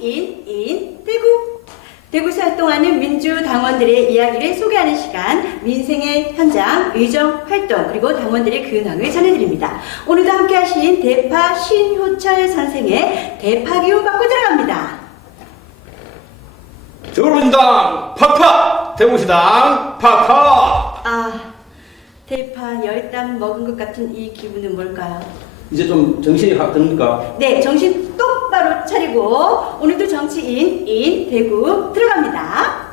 정치인 대구. 대구에서 활동하는 민주당원들의 이야기를 소개하는 시간, 민생의 현장, 의정 활동, 그리고 당원들의 근황을 전해드립니다. 오늘도 함께 하신 대파 신효철 선생의 대파 기운 받고 들어갑니다. 더불어민주당 팍팍, 대구시당 팍팍. 아, 대파 열담 먹은 것 같은 이 기분은 뭘까요? 이제 좀 정신이 확 듭니까? 네, 정신 똑바로 차리고 오늘도 정치인 인 대구 들어갑니다.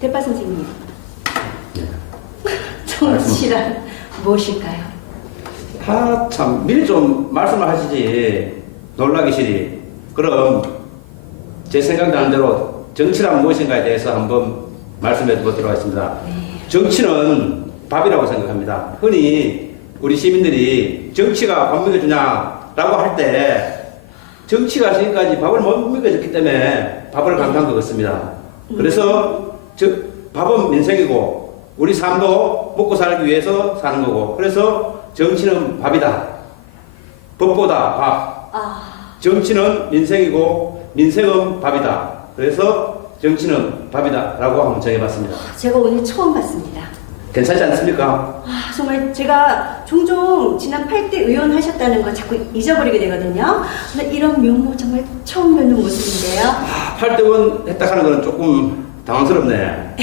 대파 선생님, 정치란 무엇일까요? 참 미리 좀 말씀을 하시지. 놀라기 싫이. 그럼 제 생각나는 대로 정치란 무엇인가에 대해서 한번 말씀해 보도록 하겠습니다. 정치는 밥이라고 생각합니다. 흔히 우리 시민들이 정치가 밥 먹여주냐라고 할 때 정치가 지금까지 밥을 못 먹여줬기 때문에 밥을 강조한 것 같습니다. 그래서 밥은 민생이고 우리 삶도 먹고 살기 위해서 사는 거고, 그래서 정치는 밥이다. 법보다 밥. 정치는 민생이고 민생은 밥이다. 그래서 정치는 밥이다 라고 한번 정해봤습니다. 제가 오늘 처음 봤습니다. 괜찮지 않습니까? 정말 제가 종종 지난 8대 의원 하셨다는 거 자꾸 잊어버리게 되거든요. 근데 이런 면모 정말 처음 뵙는 모습인데요. 8대1 했다 하는 거는 조금 당황스럽네.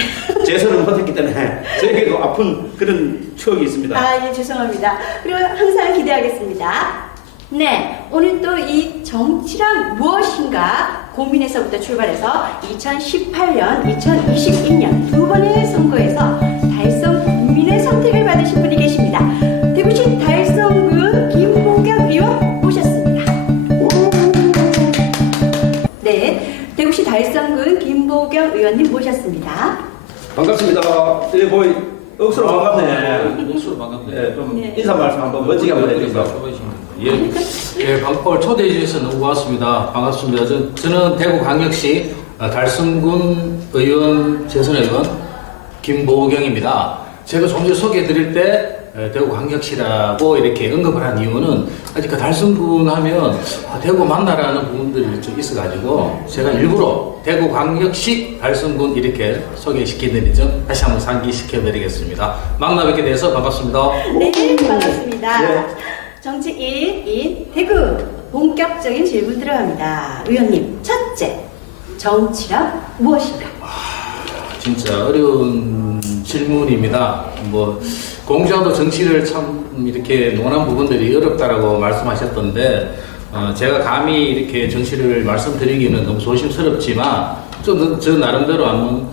재선을 못했기 때문에 저에게도 아픈 그런 추억이 있습니다. 예, 죄송합니다. 그리고 항상 기대하겠습니다. 네, 오늘 또 이 정치란 무엇인가 고민에서부터 출발해서 2018년, 2022년 두 번의 선거에서 달성 국민의 선택을 받으신 분이 계십니다. 대구시 달성군 김보경 의원 모셨습니다. 네, 대구시 달성군 김보경 의원님 모셨습니다. 반갑습니다. 보이 억수로 반갑네. 목소리 반갑네. 네, 좀 네. 인사 말씀 한번 멋지게 한번 해주세요. 예, 오늘 초대해 주셔서 너무 고맙습니다. 반갑습니다. 저는 대구광역시 달성군 의원 재선의원 김보경입니다. 제가 좀 전에 소개해 드릴 때 대구광역시라고 이렇게 언급을 한 이유는 아직 그 달성군 하면 대구 만나라는 부분들이 좀 있어가지고 제가 일부러 대구광역시 달성군 이렇게 소개시켜드린 점 다시 한번 상기시켜드리겠습니다. 만나 뵙게 돼서 반갑습니다. 네, 반갑습니다. 네. 정치인 인 대구 본격적인 질문 들어갑니다. 의원님, 첫째, 정치란 무엇인가? 진짜 어려운 질문입니다. 공자도 정치를 참 이렇게 논한 부분들이 어렵다라고 말씀하셨던데, 제가 감히 이렇게 정치를 말씀드리기는 너무 조심스럽지만, 저 나름대로 한번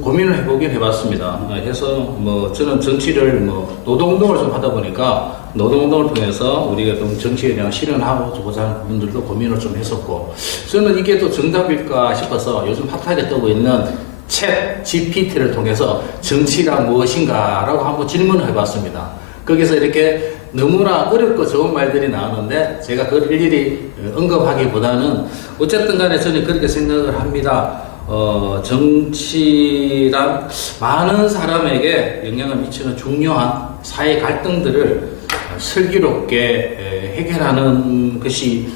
고민을 해보긴 해봤습니다. 해서 저는 정치를 노동운동을 좀 하다 보니까 노동운동을 통해서 우리가 좀 정치에 대한 실현하고자 하는 부분들도 고민을 좀 했었고, 저는 이게 또 정답일까 싶어서 요즘 핫하게 뜨고 있는 챗 GPT를 통해서 정치란 무엇인가라고 한번 질문을 해봤습니다. 거기서 이렇게 너무나 어렵고 좋은 말들이 나오는데 제가 그걸 일일이 언급하기보다는 어쨌든 간에 저는 그렇게 생각을 합니다. 정치란 많은 사람에게 영향을 미치는 중요한 사회 갈등들을 슬기롭게 해결하는 것이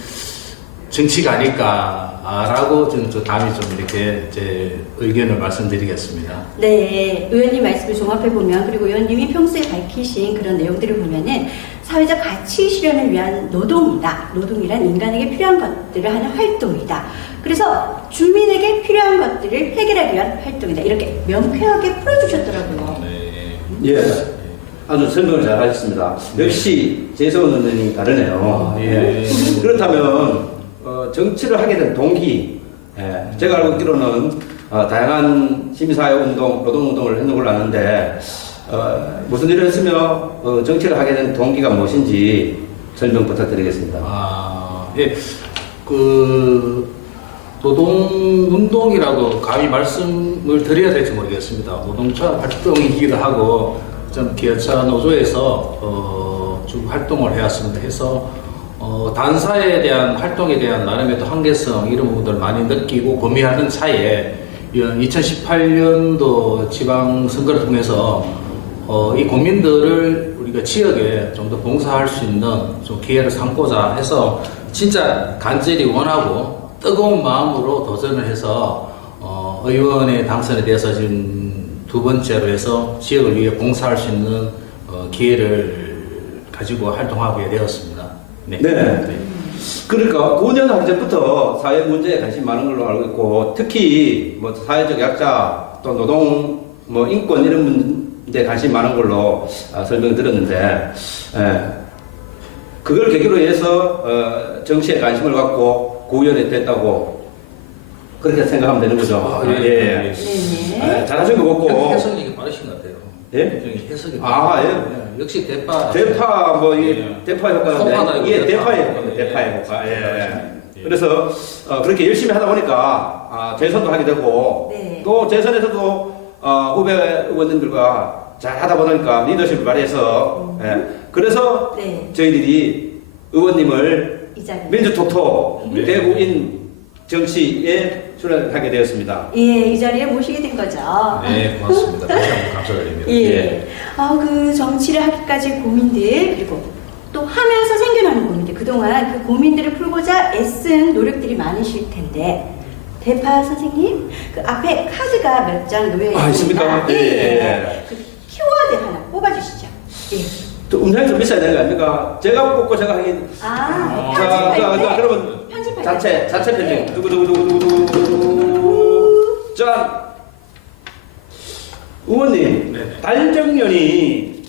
정치가 아닐까라고 저는 감히 좀 이렇게 제 의견을 말씀드리겠습니다. 네, 의원님 말씀을 종합해보면, 그리고 의원님이 평소에 밝히신 그런 내용들을 보면은 사회적 가치 실현을 위한 노동이다. 노동이란 인간에게 필요한 것들을 하는 활동이다. 그래서 주민에게 필요한 것들을 해결하기 위한 활동이다. 이렇게 명쾌하게 풀어주셨더라고요. 네. 예, 아주 설명을 잘 하셨습니다. 역시 재선 의원님이 다르네요. 예. 그렇다면 정치를 하게 된 동기, 제가 알고 있기로는 다양한 시민사회운동, 노동운동을 했는 걸로 아는데 무슨 일을 했으며 정치를 하게 된 동기가 무엇인지 설명 부탁드리겠습니다. 예. 노동운동이라고 감히 말씀을 드려야 될지 모르겠습니다. 노동자 활동이기도 하고 좀 기업차 노조에서 쭉 활동을 해왔습니다. 해서 단사에 대한 활동에 대한 나름의 또 한계성 이런 부분들 많이 느끼고 고민하는 차에 2018년도 지방선거를 통해서 이 고민들을 우리가 지역에 좀 더 봉사할 수 있는 좀 기회를 삼고자 해서 진짜 간절히 원하고 뜨거운 마음으로 도전을 해서 의원의 당선에 대해서 지금 두 번째로 해서 지역을 위해 봉사할 수 있는 기회를 가지고 활동하게 되었습니다. 네. 그러니까 5년 하기 전부터 사회 문제에 관심이 많은 걸로 알고 있고 특히 뭐 사회적 약자 또 노동 뭐 인권 이런 문제에 관심이 많은 걸로 설명을 들었는데 그걸 계기로 해서 정치에 관심을 갖고 구의원이 됐다고 그렇게 생각하면 되는 거죠. 네네. 잘하신 거 같고. 해석이 빠르신 것 같아요. 예? 해석이 역시 대파 뭐 예. 대파 효과인데 손바닥이고 이게 대파. 대파의 효과입니다. 예. 대파의 효과. 예. 그래서 그렇게 열심히 하다 보니까 재선도 하게 되고 네. 또 재선에서도 후배 의원님들과 잘 하다 보니까 리더십을 발휘해서 그래서 네. 저희들이 의원님을 이 자리. 민주톡톡 네. 대구인 정치에 출연하게 되었습니다. 예, 이 자리에 모시게 된 거죠. 네, 고맙습니다. 다시 한번 감사드립니다. 예. 그 정치를 하기까지 고민들 그리고 또 하면서 생겨나는 고민들 그동안 그 고민들을 풀고자 애쓴 노력들이 많으실 텐데 대파 선생님 그 앞에 카드가 몇 장 놓여 있습니다. 있습니까? 예. 그 키워드 하나 뽑아주시죠. 예. 또 음향이 좀 있어야 되는 거 아닙니까? 제가 뽑고 제가 하긴. 편집할 때 그러면 편집할 때. 자체 편집. 네. 두구두구두구두구두구. 짠! 의원님, 네. 달정년이라고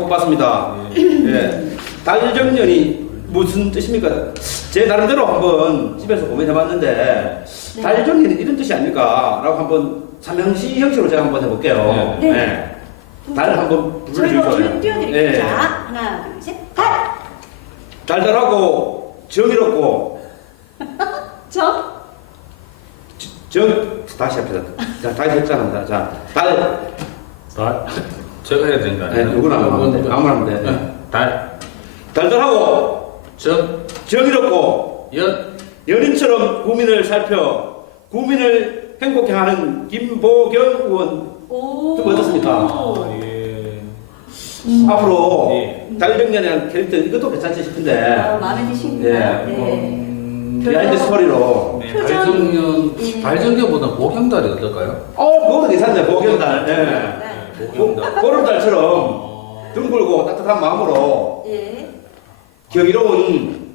뽑았습니다. 예. 달정년이 무슨 뜻입니까? 제 나름대로 한번 집에서 고민해봤는데, 네. 달정년이 이런 뜻이 아닐까? 라고 한번 삼행시 형식으로 제가 한번 해볼게요. 네. 예. 달 한번 저희가 불러주세요. 얼른 띄워드릴게요. 예. 자, 하나, 둘, 셋, 달! 달달하고 정의롭고 다시 합시다. 자, 다시 했잖아. 자, 제가 해야 되는 거 아니에요? 누구나 하면 돼. 아무나 하면 돼. 네. 달달하고 정의롭고 연인처럼 국민을 살펴 국민을 행복해 하는 김보경 의원 오. 좀 어떻습니까? 예. 앞으로 예. 달정년이라는 캐릭터 이것도 괜찮지 싶은데 마음에 드십니다. 예. 네. 비하인드 스토리로 네, 표정이- 예. 발정년보다 목형달이 어떨까요? 그것도 괜찮네. 보경달. 예. 네. 목형달. 보름달처럼 둥글고 따뜻한 마음으로 예. 경이로운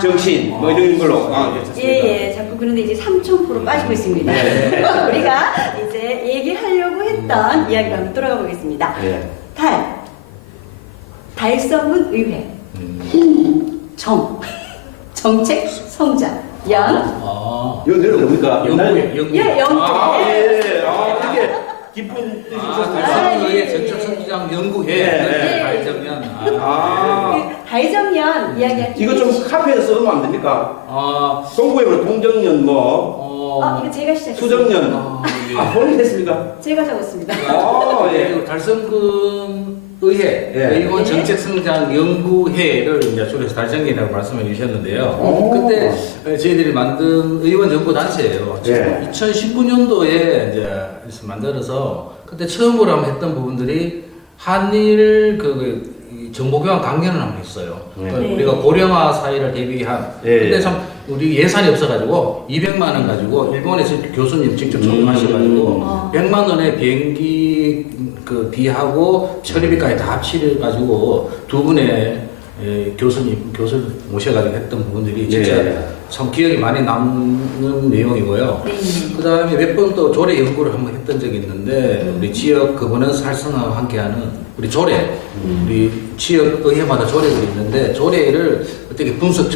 정신 뭐 이런 걸로 괜찮습니다. 예. 자꾸 그런데 이제 3,000% 빠지고 있습니다. 네. 우리가 이제 얘기하려고 했던 이야기로 한번 돌아가 보겠습니다. 예. 달성문 의회. 정책 성장. 연애는 뭡니까? 영구. 예, 영구. 이렇게 기쁜 뜻이 있었습니다. 달성의 정책 성장 연구회. 네. 발정년. 달정년 이야기할 이거 좀 카페에서 써놓으면 안 됩니까? 아, 동구에는 동정년 뭐 이거 제가 시작했어요. 수정년 본인이 했습니까? 제가 적었습니다. 그리고 달성군 의회, 예. 의원 정책성장 연구회를 이제 줄여서 달정이라고 말씀해 주셨는데요. 그때 저희들이 만든 의원 정부 단체예요. 예. 2019년도에 이제 만들어서 그때 처음으로 한번 했던 부분들이 한일 이 정보교환 강연을 한번 했어요. 네. 우리가 고령화 사회를 대비한. 예. 근데 참 우리 예산이 없어가지고 200만 원 가지고 일본에서 교수님 직접 초청하셔가지고 100만 원의 비행기 그 비하고 처리비까지 다 합치려가지고 두 분의 교수를 모셔가지고 했던 부분들이 진짜 참 기억이 많이 남는 내용이고요. 네. 그 다음에 몇 번 또 조례 연구를 한번 했던 적이 있는데 우리 지역 거버넌스 활성화와 함께하는 우리 조례, 우리 지역 의회마다 조례가 있는데 조례를 어떻게 분석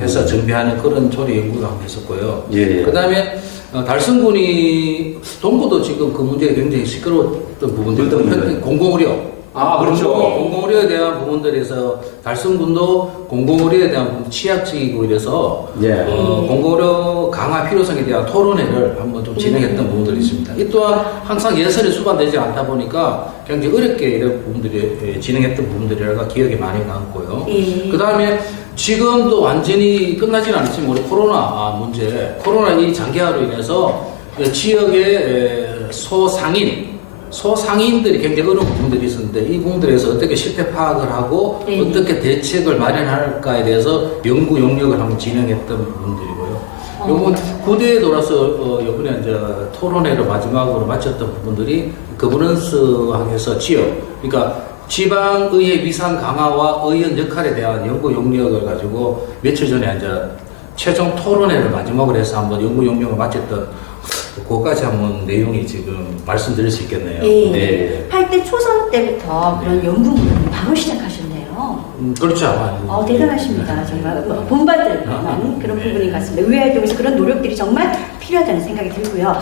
해서 정비하는 그런 조례 연구를 한번 했었고요. 예. 그 다음에 달성군이 동구도 지금 그 문제가 굉장히 시끄러웠던 부분들이 어떤 문제요? 공공의료. 그렇죠. 공공의료에 대한 부분들에서 달성군도 공공의료에 대한 부분 취약지이고 이래서 예. 공공의료 강화 필요성에 대한 토론회를 한번 좀 진행했던 부분들이 있습니다. 이 또한 항상 예산이 수반되지 않다 보니까 굉장히 어렵게 이런 부분들이 진행했던 부분들이라가 기억에 많이 남고요. 예. 그 다음에 지금도 완전히 끝나지는 않았지만 우리 코로나 문제, 코로나 이 장기화로 인해서 지역의 소상인, 소상인들이 굉장히 어려운 부분들이 있었는데 이 부분들에서 어떻게 실태 파악을 하고 네. 어떻게 대책을 마련할까에 대해서 연구 용역을 한번 진행했던 부분들이고요. 요번 9대에 돌아서 이번에 이제 토론회를 마지막으로 마쳤던 부분들이 거버넌스학에서 지역, 그러니까 지방의회 위상 강화와 의원 역할에 대한 연구 용역을 가지고 며칠 전에 이제 최종 토론회를 마지막으로 해서 한번 연구 용역을 마쳤던 그거까지 한번 내용이 지금 말씀드릴 수 있겠네요. 예. 네. 8대 초선 때부터 그런 연구를 바로 시작하셨네요. 그렇죠. 아마. 대단하십니다. 정말 본받을 만한 그런 부분인 것 같습니다. 의회 활동에서 그런 노력들이 정말 필요하다는 생각이 들고요.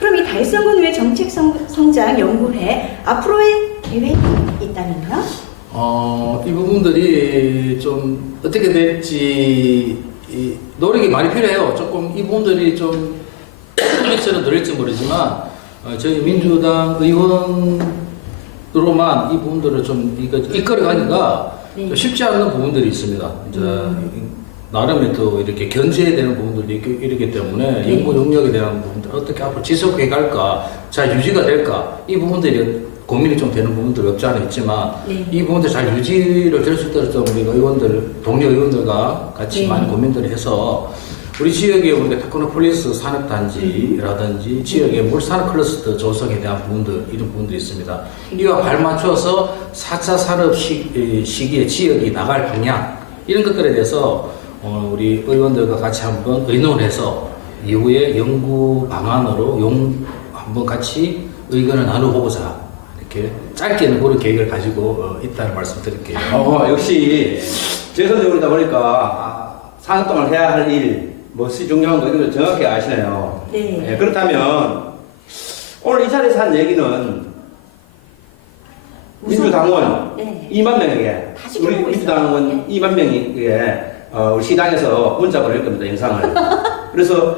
그럼 이 달성군 의회 정책성장 연구회 앞으로의 계획이 있다면요? 이 부분들이 좀 어떻게 될지 노력이 많이 필요해요. 조금 이 부분들이 좀 처럼 들을지 모르지만 저희 민주당 의원으로만 이 부분들을 좀 이끌어가기가 네. 좀 쉽지 않은 부분들이 있습니다. 이제 나름의 또 이렇게 견제해야 되는 부분들이 있기 때문에 네. 연구 용역에 대한 부분들 어떻게 앞으로 지속해 갈까, 잘 유지가 될까 이 부분들이 고민이 좀 되는 부분들 없지 않아 있지만 네. 이 부분들 잘 유지를 될 수 있도록 좀 우리 의원들, 동료 의원들과 같이 네. 많이 고민들을 해서 우리 지역에 우리가 테크노폴리스 산업단지라든지 지역의 물산업 클러스터 조성에 대한 부분들, 이런 부분들이 있습니다. 이와 발맞춰서 4차 산업 시기에 지역이 나갈 방향, 이런 것들에 대해서 우리 의원들과 같이 한번 의논해서 이후에 연구 방안으로 한번 같이 의견을 나눠보고자 이렇게 짧게는 그런 계획을 가지고 있다는 말씀 드릴게요. 역시 재선의원이다 보니까 4년 동안 해야 할 일, 무엇이 중요한 거 이런 걸 정확히 아시네요. 네. 그렇다면 오늘 이 자리에서 한 얘기는 민주당원 네. 2만 명에게, 다 지켜보고 우리 있어요. 민주당원 2만 명에게 우리 시당에서 문자 보낼 겁니다, 영상을. 그래서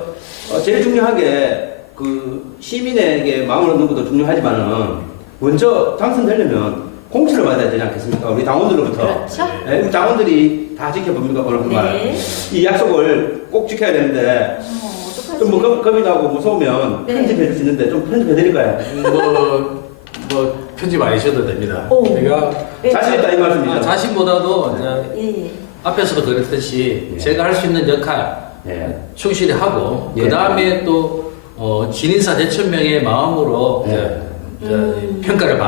제일 중요한 게 그 시민에게 마음을 얻는 것도 중요하지만은 먼저 당선되려면 공천을 받아야 되지 않겠습니까? 우리 당원들로부터. 그렇죠. 네, 우리 당원들이 다 지켜봅니까? 오늘 정말. 네. 이 약속을 꼭 지켜야 되는데 어떡하지? 좀 뭐 겁이 나고 무서우면 네. 편집해 줄 수 있는데 좀 편집해 드릴까요? 편집 안 하셔도 됩니다. 오. 제가 네. 자신 있다 이 말씀이죠? 자신보다도 이제 예. 앞에서도 그랬듯이 예. 제가 할 수 있는 역할 네. 충실히 하고 예. 그 다음에 또 진인사 대천명의 마음으로 예. 이제 평가를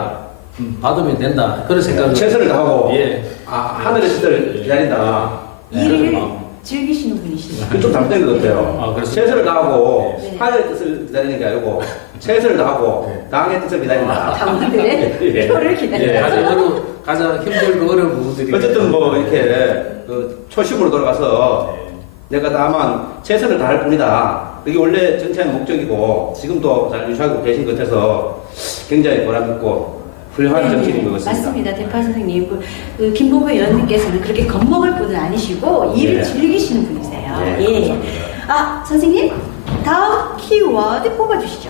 받으면 된다 그런 생각을 최선을 다하고 예. 하늘의 뜻을 기다린다. 일을 네. 즐기시는 분이시네요. 그좀 잘못된 것 같아요. 그렇습니다. 최선을 다하고 네. 하늘의 뜻을 기다리는 게 아니고 최선을 다하고 네. 당의 뜻을 기다린다. 당원들의 예. 표를 예, 기다린다. 가장 힘들고 어려운 부분들이 어쨌든 뭐 이렇게 초심으로 돌아가서 내가 다만 최선을 다할 뿐이다. 그게 원래 정치의 목적이고 지금도 잘 유지하고 계신 것 같아서 굉장히 보람있고 훌륭한 정치인인 것 같습니다. 맞습니다. 대파 선생님. 그 김보배 의원님께서는 그렇게 겁먹을 분은 아니시고 일을 예. 즐기시는 분이세요. 예, 예. 감사합니다. 선생님, 다음 키워드 뽑아주시죠.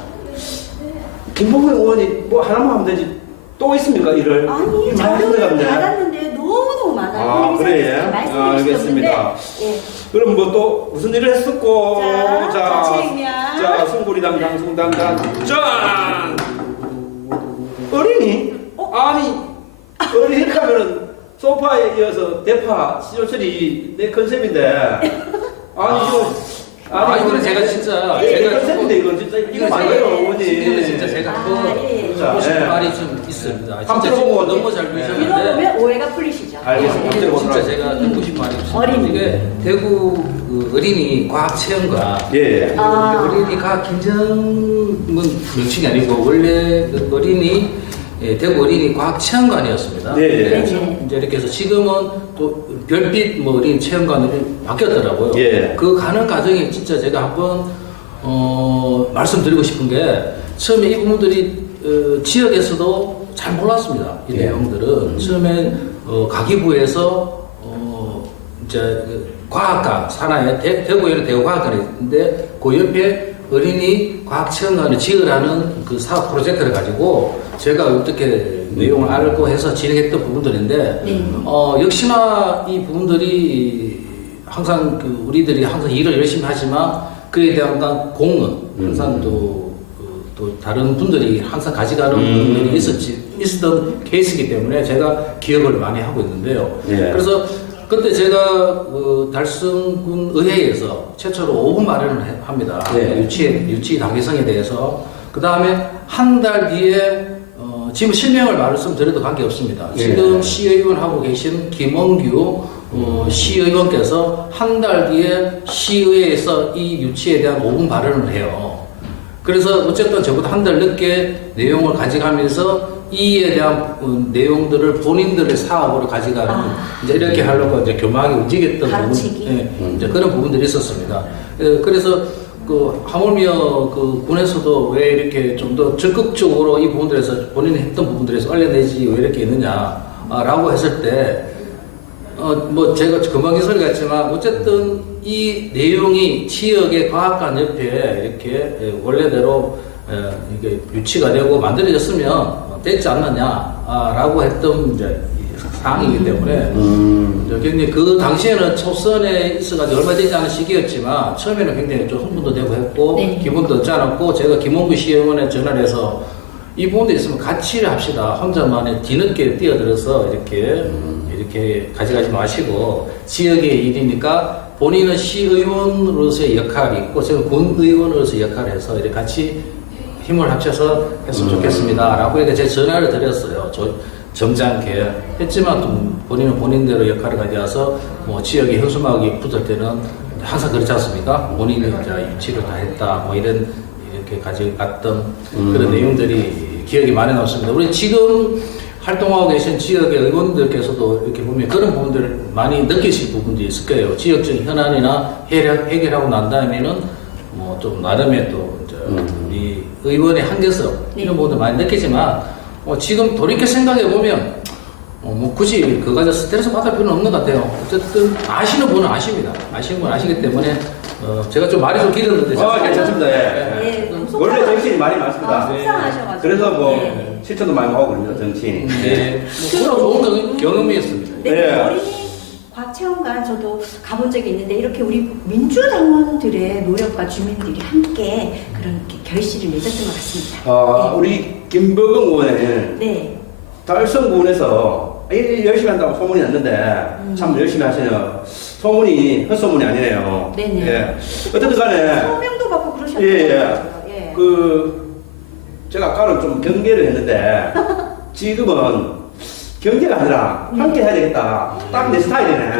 김봉근 의원이 뭐 하나만 하면 되지 또 있습니까 일을? 아니, 일 많이 자료를 들어갔네. 받았는데 너무너무 많아요. 그래? 알겠습니다. 예. 그럼 뭐 또 무슨 일을 했었고 자, 자치행량. 자 송구리당 당송당당 짠 어린이? 아니 어린이 하면은 소파에 이어서 대파 시조철이 내 컨셉인데 이거는 제가 진짜 제가 컨셉인데 이건 진짜 이거 맞아요 어머니. 이거는 진짜 제가 하고 싶은 예. 말이 좀 있습니다. 한번 진짜 들어보고 지금 너무 잘 들으셨는데 들어보면 오해가 풀리시죠. 알겠습니다. 예. 들어보도록 진짜 제가 듣고 싶은 말이 있습니다. 어린이. 이게 대구 그 어린이 과학 체험관 예. 어린이 과학 김정은 명칭이 아니고 원래 그 어린이 대구 어린이 과학 체험관이었습니다. 예, 예. 그래서 네. 이제 이렇게 해서 지금은 또 별빛 뭐 어린이 체험관으로 바뀌었더라고요. 예. 그 가는 과정이 진짜 제가 한번 말씀드리고 싶은 게 처음에 이 부분들이 지역에서도 잘 몰랐습니다. 이 예. 내용들은 처음에 가기부에서 이제 그 과학관 산하에 대구에는 대구과학관이 있는데 그 옆에 어린이 과학체험관을 지으라는 그 사업 프로젝트를 가지고 제가 어떻게 내용을 알고 해서 진행했던 부분들인데 네. 역시나 이 부분들이 항상 우리들이 항상 일을 열심히 하지만 그에 대한 공은 항상 또 또 다른 분들이 항상 가져가는 분들이 있었던 케이스이기 때문에 제가 기억을 많이 하고 있는데요. 예. 그래서 그때 제가 달성군 의회에서 최초로 5분 마련을 합니다. 예. 유치 당위성에 대해서. 그 다음에 한 달 뒤에 지금 실명을 말씀드려도 관계없습니다. 예. 지금 시의원 하고 계신 김원규 시의원께서 한 달 뒤에 시의회에서 이 유치에 대한 5분 발언을 해요. 그래서 어쨌든 저보다 한 달 늦게 내용을 가져가면서 이에 대한 내용들을 본인들의 사업으로 가져가는 이제 이렇게 하려고 이제 교묘하게 움직였던 가르치기. 부분, 이제 그런 부분들이 있었습니다. 그래서 하물며 군에서도 왜 이렇게 좀 더 적극적으로 이 부분들에서 본인이 했던 부분들에서 알려내지 왜 이렇게 있느냐라고 했을 때 제가 금방 소리 같지만 어쨌든 이 내용이 지역의 과학관 옆에 이렇게 원래대로 이게 유치가 되고 만들어졌으면 됐지 않느냐라고 했던 이제 사항이기 때문에 굉장히 그 당시에는 초선에 있어가지고 얼마 되지 않은 시기였지만 처음에는 굉장히 좀 흥분도 되고 했고 네. 기분도 얻지 않았고 제가 김원구 시의원에 전화를 해서 이 부분도 있으면 같이 합시다. 혼자만에 뒤늦게 뛰어들어서 이렇게 가져가지 마시고 지역의 일이니까 본인은 시의원으로서의 역할이 있고 제가 군의원으로서의 역할을 해서 이렇게 같이 힘을 합쳐서 했으면 좋겠습니다. 라고 이렇게 제 전화를 드렸어요. 점잖게 했지만 또 본인은 본인대로 역할을 가져와서 지역에 현수막이 붙을 때는 항상 그렇지 않습니까? 본인이 이제 유치를 다 했다. 이렇게 가져갔던 그런 내용들이 기억이 많이 남습니다. 우리 지금 활동하고 계신 지역의 의원들께서도 이렇게 보면 그런 부분들을 많이 느끼실 부분들이 있을 거예요. 지역적인 현안이나 해결하고 난 다음에는 좀 나름의 또 이제 우리 의원의 한계성 이런 부분들 많이 느끼지만 지금 돌이켜 생각해 보면 굳이 그거 가지고 스트레스 받을 필요는 없는 것 같아요. 어쨌든 아시는 분은 아십니다. 아시는 분은 아시기 때문에 제가 좀 말이 좀 길었는데 괜찮습니다. 네. 원래 정치인이 말이 많습니다. 속상하셔가지고. 그래서 네. 실천도 많이 하고 그럽니다, 정치인이. 네. 그런 좋은 경험이었습니다. 네, 네. 어린이 과학체험관 저도 가본 적이 있는데 이렇게 우리 민주당원들의 노력과 주민들이 함께 그런 결실을 맺었던 것 같습니다. 우리 김በ근 의원은 네. 달성군에서 일 열심히 한다고 소문이 났는데 참 열심히 하시네요. 소문이 헛소문이 아니네요. 네네. 예. 어쨌든 간에 성명도 받고 그러셨던 예, 예. 것 같아요. 예. 제가 아까는 좀 경계를 했는데 지금은 경계가 아니라 함께 해야 되겠다. 딱 내 스타일이네.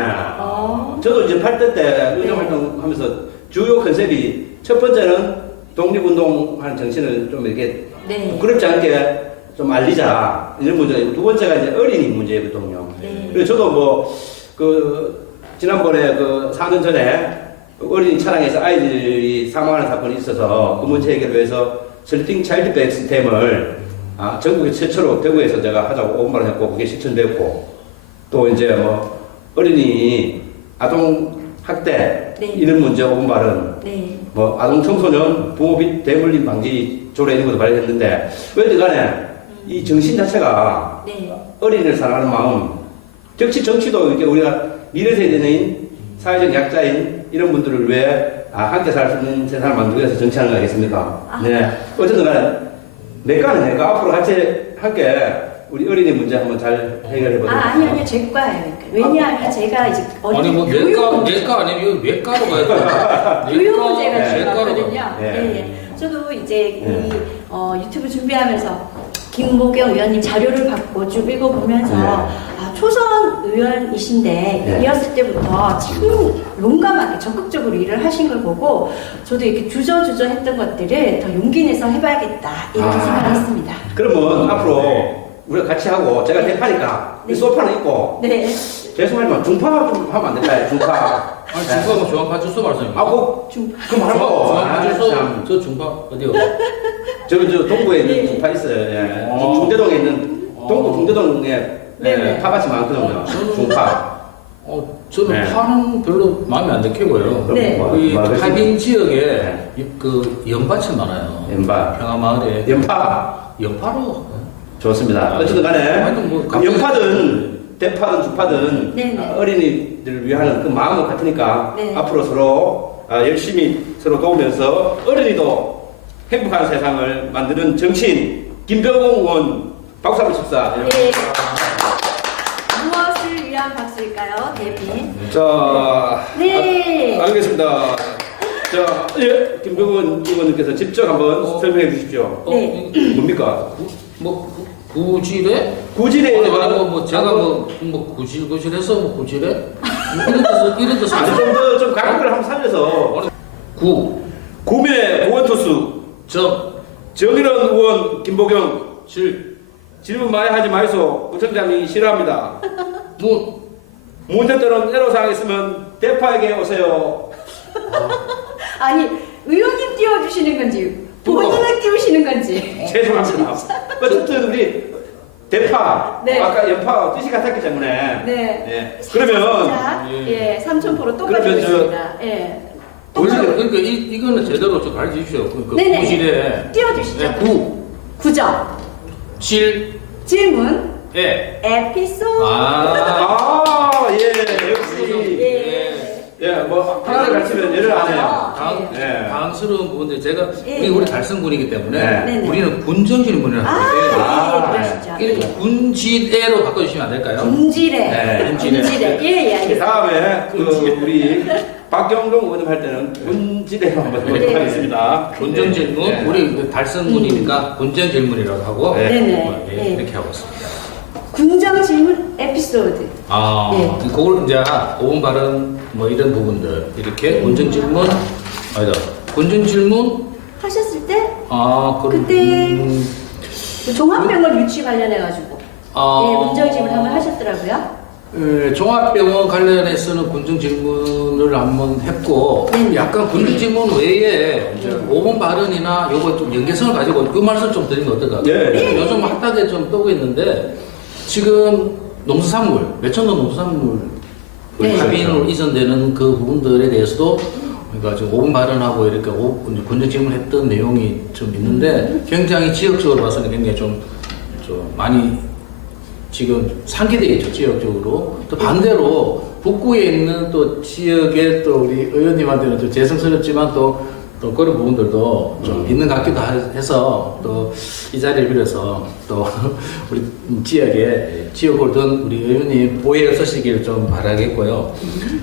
저도 이제 8대 때 의정활동 하면서 주요 컨셉이 첫 번째는 독립운동하는 정신을 좀 이렇게 네. 부끄럽지 않게 좀 알리자 이런 문제가 두 번째가 이제 어린이 문제거든요. 네. 그래서 저도 지난번에 4년 전에 어린이 차량에서 아이들이 사망하는 사건이 있어서 그 문제 해결을 위해서 슬리핑 차일드백 시스템을 전국에 최초로 대구에서 제가 하자고 오픈을 했고 그게 실천됐고 또 이제 어린이 아동 학대 네. 이런 문제 오픈발은 네. 아동 청소년 부모 및 대물림 방지 조례 이런 것도 발의했는데 어쨌든 간에 이 정신 자체가 네. 어린이를 사랑하는 마음 정치도 이렇게 우리가 미래 세대인 사회적 약자인 이런 분들을 위해 함께 살 수 있는 세상을 만들기 위해서 정치하는 거 아니겠습니까? 네. 어쨌든 간에 내과는 내과 앞으로 같이 함께 우리 어린이 문제 한번 잘 해결해 보도록 아니요, 제 과예요. 왜냐하면 제가 이제 아니 내과 아니면 외과로 가야 돼. 교육 문제가 네. 중요하거든요. 네. 네. 저도 이제 유튜브 준비하면서 김보경 의원님 자료를 받고 쭉 읽어보면서 초선 의원이신데 이었을 때부터 참 용감하게 적극적으로 일을 하신 걸 보고 저도 이렇게 주저주저 했던 것들을 더 용기 내서 해봐야겠다 이렇게 생각했습니다. 그러면 앞으로 우리가 같이 하고 제가 대파니까 네. 이 소파는 있고 네. 죄송하지만 중파 좀 하면 안 될까요? 중파. 아니 중파가 중앙파출소 말씀입니다. 그럼 하라고. 중앙파출소 참. 저 중파 어디요? 저 동구에 있는 네. 중파 있어요. 예. 중대동에 있는 동구 중대동에 네. 파밭이 많거든요. 중파. 저는 네. 파는 별로 마음에 안 들고요. 네. 이 뭐 하빈 지역에 네. 연밭이 많아요. 연밭. 평화마을에 연파. 연파로 좋습니다. 어쨌든 간에 하여튼 뭐 갑자기- 연파든 대파든 주파든 네네. 어린이들을 위한 그 마음은 같으니까 네. 앞으로 서로 열심히 서로 도우면서 어린이도 행복한 세상을 만드는 정치인 김병웅 의원 박수 한번 칩시다. 네. 무엇을 위한 박수일까요, 대표님? 자, 네. 알겠습니다. 자, 예, 김병웅 의원님께서 직접 한번 설명해 주십시오. 네. 뭡니까? 구질에? 구질에 제가 구질해서 구질에? 이런 뜻 아니 좀더 각을 한번 살려서 구민의 구원투수 정일원 의원 김보경 질문 많이 하지 마이소. 부총장이 싫어합니다. 문제들은 애로사항 있으면 대파에게 오세요. 아니, 의원님 띄워주시는 건지, 본인을 띄우시는 건지. 죄송합니다. 어쨌든 우리 대파, 네. 아까 연파 뜻이 같았기 때문에. 네. 예. 그러면 자, 예, 삼천포로 또 그러면 가져오겠습니다. 예. 그러니까 이거는 제대로 좀 가르쳐 주십시오. 네네. 구질에 띄워주시죠. 구죠. 질문. 에피소드. 예, 역시. 예, 뭐 하나를 가르치면 얘를 안 해요. 당스러운 부분들 제가 예. 우리 달성군이기 때문에 네. 우리는 군정 질문을 하는데 그러시죠. 이렇게 군지대로 바꿔주시면 안 될까요? 군지래. 네, 군지래. 예, 알겠습니다. 다음에 우리 박경동 의원님 할 때는 군지대로 한번 해보도록 네. 하겠습니다. 군정 질문 네. 우리 달성군이니까 군정 질문이라고 하고 네네. 예, 네. 이렇게 하고 있습니다. 군정 질문 에피소드. 예. 그걸 이제 5분 발언 뭐 이런 부분들 이렇게 군정 질문 군정 질문 하셨을 때 그럼 그때 그 종합병원 유치 관련해가지고 예, 문정 질문 한번 하셨더라고요. 종합병원 관련해서는 군정 질문을 한번 했고 약간 군정 질문 외에 이제 5분 발언이나 요거 좀 연계성을 가지고 그 말씀 좀 드리면 어떨까? 네. 요즘 핫하게 좀 떠고 있는데 지금 농수산물 매천도 농수산물 네. 합의인으로 이전되는 그 부분들에 대해서도 그러니까 지금 5분 발언하고 이렇게 군정 질문했던 내용이 좀 있는데 굉장히 지역적으로 봐서는 굉장히 좀 많이 지금 상기되어 있죠, 지역적으로. 또 반대로 북구에 있는 또 지역의 또 우리 의원님한테는 좀 죄송스럽지만 또 그런 부분들도 좀 있는 것 같기도 해서 또 이 자리를 빌어서 또 우리 지역을 둔 우리 의원님 보혜를 쓰시길 좀 바라겠고요.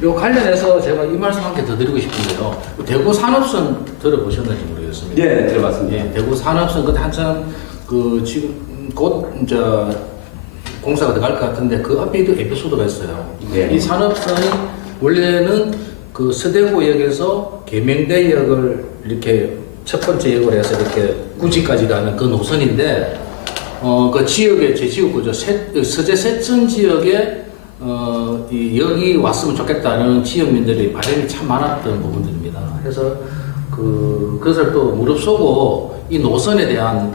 요 관련해서 제가 이 말씀 함께 더 드리고 싶은데요. 대구 산업선 들어보셨는지 모르겠습니다. 네, 들어봤습니다. 예, 대구 산업선 그때 한참 지금 곧 이제 공사가 들어갈 것 같은데 그 앞에도 에피소드가 있어요. 네. 이 산업선이 원래는 그 서대구역에서 계명대역을 이렇게 첫 번째 역을 해서 이렇게 구지까지 가는 그 노선인데 그 지역에 제 지역구죠. 서재 세천 지역에 여기 왔으면 좋겠다는 지역민들의 바람이 참 많았던 부분들입니다. 그래서 그것을 또 무릅쓰고 이 노선에 대한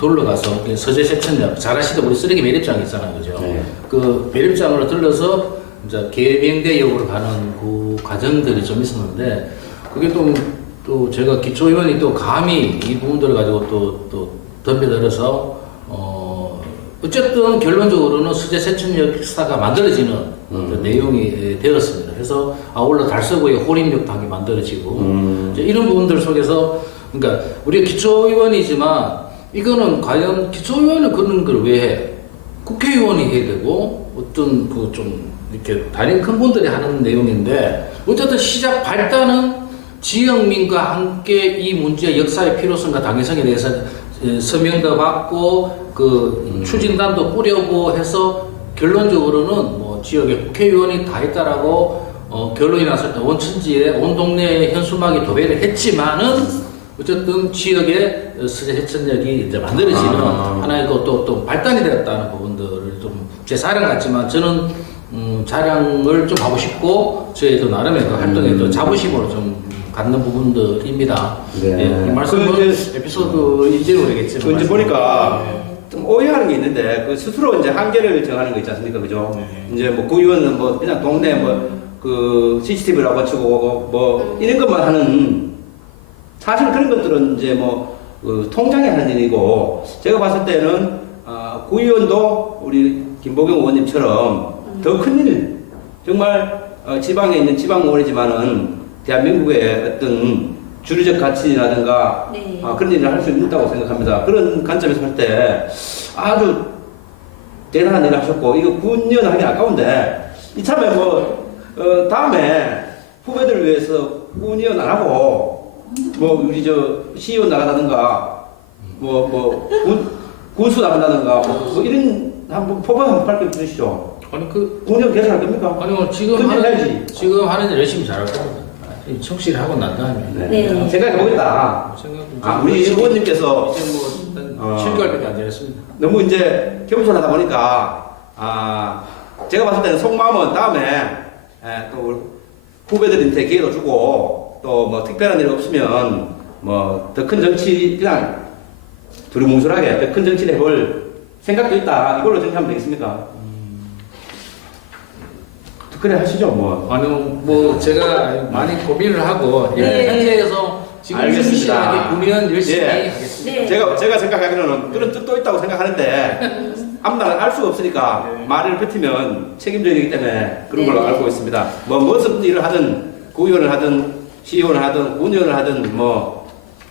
둘러가서 서재 세천역 잘 아시던 우리 쓰레기 매립장 있잖아요, 그죠? 네. 그 매립장으로 들러서 이제 계명대역으로 가는 그 과정들이 좀 있었는데 그게 또 제가 기초의원이 또 감히 이 부분들을 가지고 또 덤벼들어서 어쨌든 결론적으로는 서재 세천역사가 만들어지는 내용이 되었습니다. 그래서 아울러 달서구의 호림역당이 만들어지고 이제 이런 부분들 속에서 그러니까 우리가 기초의원이지만 이거는 과연 기초의원은 그런 걸 왜 해? 국회의원이 해야 되고 어떤 그 좀 이렇게 다른 큰 분들이 하는 내용인데 어쨌든 시작 발단은 지역민과 함께 이 문제의 역사의 필요성과 당위성에 대해서 서명도 받고 그 추진단도 꾸려고 해서 결론적으로는 뭐 지역의 국회의원이 다 했다라고 결론이 났을 때 온 천지에 온 동네에 현수막이 도배를 했지만은 어쨌든 지역의 서재 세천역이 이제 만들어지는 하나의 또 발단이 되었다는 부분들을 좀 제 자랑 같지만 저는 자랑을 좀 하고 싶고 저희도 나름의 그 활동에 또 자부심으로 좀 갖는 부분들입니다. 네. 예, 이 말씀은 에피소드인지는 모르겠지만 이제 보니까 좀 오해하는 게 있는데 그 스스로 이제 한계를 정하는 거 있지 않습니까, 그죠? 이제 뭐 구의원은 뭐 그냥 동네 그 CCTV라고 치고 뭐 이런 것만 하는 사실 그런 것들은 이제 그 통장이 하는 일이고 제가 봤을 때는 구의원도 우리 김보경 의원님처럼 더 큰 일, 정말 지방에 있는 지방의원이지만은 대한민국의 어떤 주류적 가치라든가 네. 그런 일을 할 수 있다고 생각합니다. 그런 관점에서 볼 때 아주 대단한 일을 하셨고 이거 9년 하기 아까운데 이참에 다음에 후배들을 위해서 9년 안 하고 우리 CEO 나가다든가 군수 나간다든가 이런 한번 포부 한번 밝혀 주시죠. 아니 9년 계속 할 겁니까? 아니요 지금 하는 일 열심히 잘할 겁니다. 청취를 하고 난 다음에 네. 생각해 보겠다. 우리 의원님께서 이제 7개월밖에 안 지났습니다. 너무 이제 겸손하다 보니까 제가 봤을 때는 속마음은 다음에 또 우리 후배들한테 기회도 주고 또 특별한 일 없으면 더 큰 정치 그냥 두루뭉술하게 더 큰 정치를 해볼 생각도 있다. 이걸로 정리하면 되겠습니까? 그래 하시죠 아니요 제가 많이 고민을 하고 네. 현재에서 지금 알겠습니다. 충실하게 9년 열심히 예. 하겠습니다. 네. 제가 생각하기로는 그런 뜻도 있다고 생각하는데 앞날은 알 수가 없으니까 말을 뱉으면 책임져야 되기 때문에 그런 걸로 네. 알고 있습니다. 무슨 일을 하든 구의원을 하든 시의원을 하든 군의원을 하든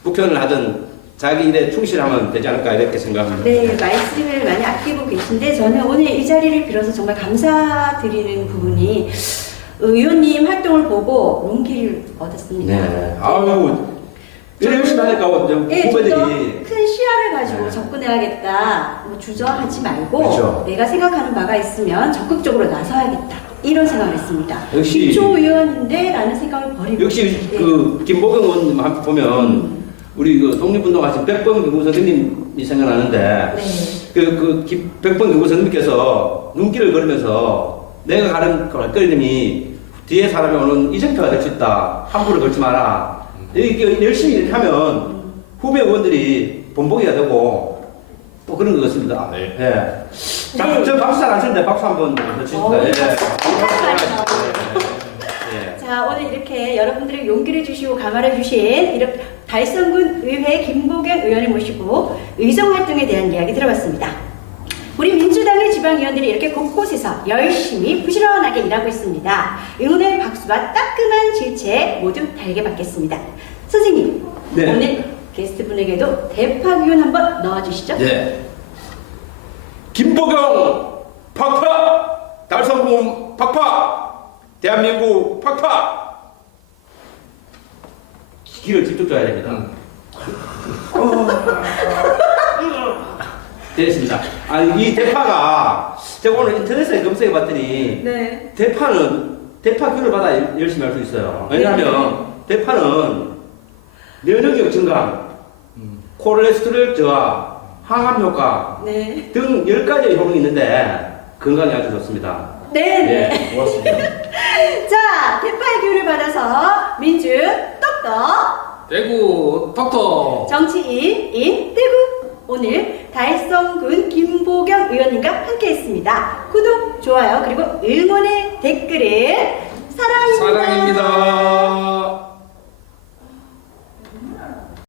국회의원을 하든 자기 일에 충실하면 되지 않을까 이렇게 생각합니다. 네, 말씀을 많이 아끼고 계신데 저는 오늘 이 자리를 빌어서 정말 감사드리는 부분이 의원님 활동을 보고 용기를 얻었습니다. 네. 아유, 이래 열심히 하니까 네, 좀 더 후배들이 큰 시야를 가지고 네. 접근해야겠다. 주저하지 말고 그렇죠. 내가 생각하는 바가 있으면 적극적으로 나서야겠다. 이런 생각을 했습니다. 역시- 기초의원인데 라는 생각을 버리고 역시 네. 김보경 의원님 한번 보면 우리 독립운동하신 백범 경구 선생님이 생각나는데 네. 백범 경구 선생님께서 눈길을 걸으면서 내가 가는 걸림이 뒤에 사람이 오는 이정표가 될 수 있다. 함부로 걸지 마라. 이렇게 열심히 이렇게 하면 후배 의원들이 본보기가 되고 또 그런 것 같습니다. 네. 예. 자, 저 박수 잘 안 치는데 박수 한번 더 주십니다. 예. 예. 자, 오늘 이렇게 여러분들의 용기를 주시고 감화를 주신 이렇게 달성군 의회 김보경 의원을 모시고 의정 활동에 대한 이야기 들어봤습니다. 우리 민주당의 지방위원들이 이렇게 곳곳에서 열심히 부지런하게 일하고 있습니다. 응원의 박수와 따끔한 질책 모두 달게 받겠습니다. 선생님, 네. 오늘 게스트분에게도 대파위원 한번 넣어주시죠. 네. 김보경 팍팍, 달성군 팍팍, 대한민국 팍팍. 기를 직접 줘야 됩니다. 됐습니다. 이 대파가 제가 오늘 인터넷에 검색해 봤더니 네. 대파 균을 받아 열심히 할 수 있어요. 왜냐하면 대파는 면역력 증강, 콜레스테롤 저하, 항암 효과 네. 등 10가지의 효능이 있는데 건강에 아주 좋습니다. 네. 네. 네, 고맙습니다. 자, 대파의 기운을 받아서 민주 똑똑 대구 톡톡 정치인 임대구 오늘 달성군 김보경 의원님과 함께했습니다. 구독, 좋아요 그리고 응원의 댓글을 사랑입니다. 사랑입니다.